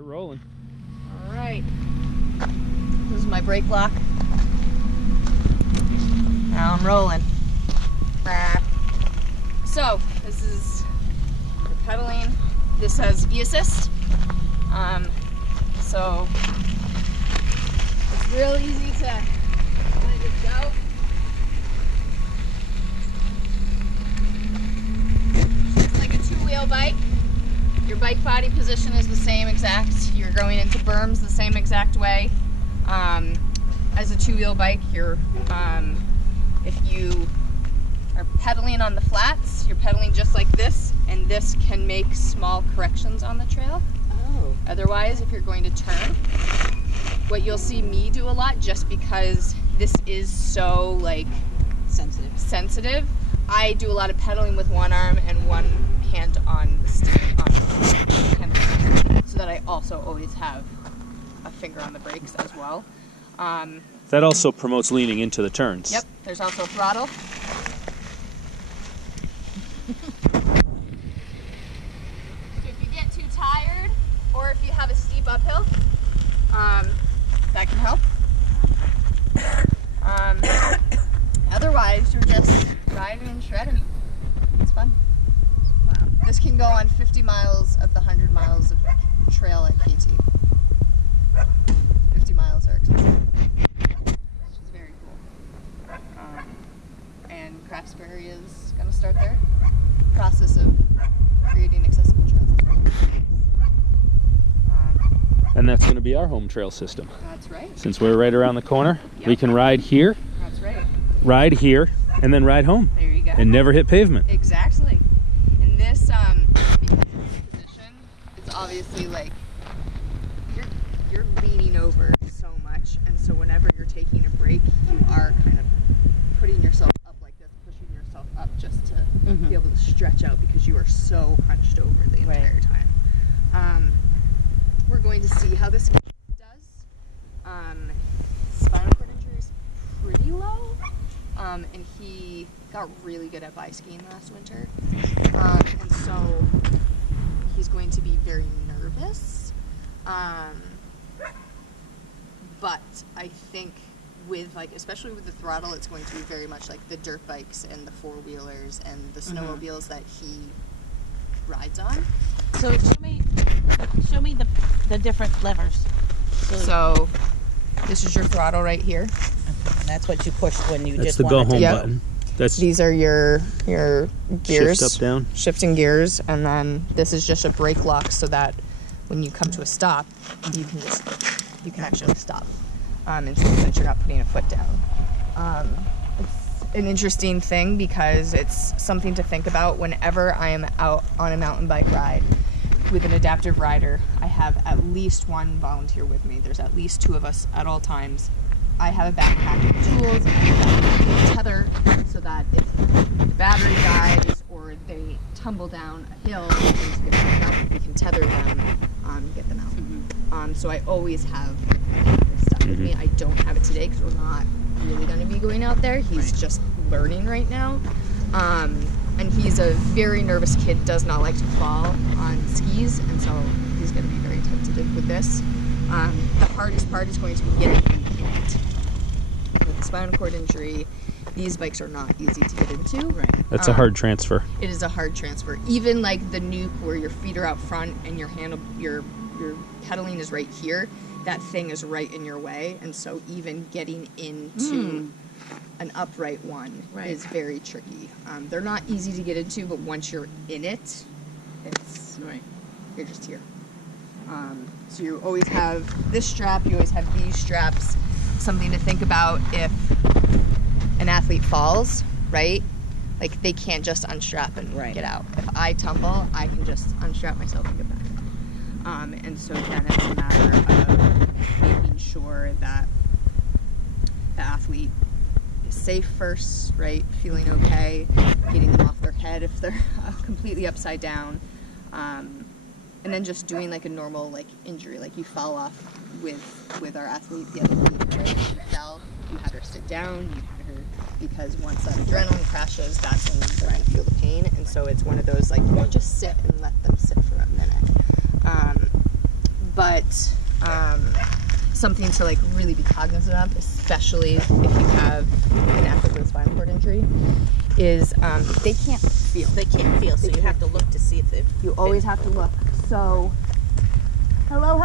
We're rolling. All right. This is my brake lock. Now I'm rolling. So this is the pedaling. This has V-assist. So it's real easy to kind of just go. It's like a two-wheel bike. Your bike body position is the same exact. You're going into berms the same exact way. As a two-wheel bike, if you are pedaling on the flats, you're pedaling just like this, and this can make small corrections on the trail. Oh. Otherwise, if you're going to turn, what you'll see me do a lot, just because this is so like sensitive, I do a lot of pedaling with one arm and one hand on the steering, so that I also always have a finger on the brakes as well. That also promotes leaning into the turns. Yep, there's also a throttle. So if you get too tired, or if you have a steep uphill, that can help. Otherwise, you're just riding and shredding. It's fun. Wow. This can go on 50 miles of the 100 miles of trail at KT. 50 miles are expensive. Which is very cool. And Craftsbury is going to start their process of creating accessible trails as well. And that's going to be our home trail system. That's right. Since we're right around the corner, Yep. we can ride here, That's right. ride here, and then ride home. There you go. And never hit pavement. Exactly. And this, because of this position, it's obviously like you're leaning over so much, and so whenever you're taking a break, you are kind of putting yourself up like this, pushing yourself up just to be able to stretch out because you are so hunched over the entire time. We're going to see how this does. Spinal cord injury is pretty low, and he got really good at bi-skiing last winter, and so he's going to be very nervous. But I think with especially with the throttle, it's going to be very much like the dirt bikes and the four-wheelers and the snowmobiles that he rides on. So show me the different levers. So this is your throttle right here. And that's what you pushed when you That's just the go wanted home to. Yep. button. That's These are your gears. shift up, down. Shifting gears, and then this is just a brake lock so that when you come to a stop, you can actually stop, and so that you're not putting a foot down. It's an interesting thing because it's something to think about whenever I am out on a mountain bike ride with an adaptive rider. I have at least one volunteer with me. There's at least two of us at all times. I have a backpack of tools and a tether so that if the battery dies or they tumble down a hill, we can tether them, get them out. So I always have this stuff with me. I don't have it today because we're not really going to be going out there. He's just learning right now. And he's a very nervous kid, does not like to fall on skis, and so he's going to be very tentative with this. The hardest part is going to be getting him in it. With the spinal cord injury, these bikes are not easy to get into. Right. That's a hard transfer. It is a hard transfer. Even like the Nuke, where your feet are out front and your pedaling is right here, that thing is right in your way, and so even getting into an upright one is very tricky. They're not easy to get into, but once you're in it, you're just here. So you always have this strap, you always have these straps. Something to think about if an athlete falls, right? Like they can't just unstrap and get out. If I tumble, I can just unstrap myself and get back up. And so then it's a matter of making sure that the athlete is safe first, right? Feeling okay, getting them off their head if they're completely upside down. And then just doing like a normal injury, like you fell off with our athlete the other week, right? She fell, you had her sit down, you had her, because once that adrenaline crashes, that's when they're going to feel the pain, and so it's one of those, you don't just sit and let them sit for a minute. But but something to like really be cognizant of, especially if you have an active root spinal cord injury, is they can't feel. They can't feel, so you have to look to see if they. You always have to look. So, hello.